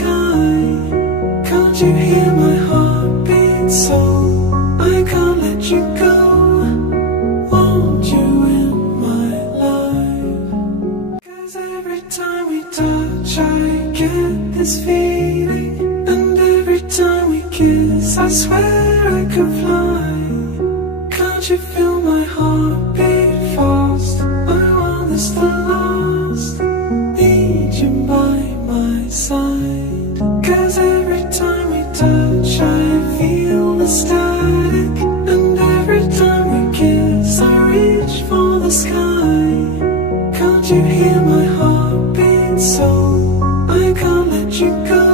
sky. Can't you hear my heartbeat? So I can't let you go. Want you in my life. 'Cause every time we touch I get this feeling. And every time we kiss I swear I could fly. Can't you feel my heartbeat fast? I want this to last. Need you by my side. 'Cause every time we touch I feel the static. And every time we kiss I reach for the sky. Can't you hear my heartbeat? So I can't let you go.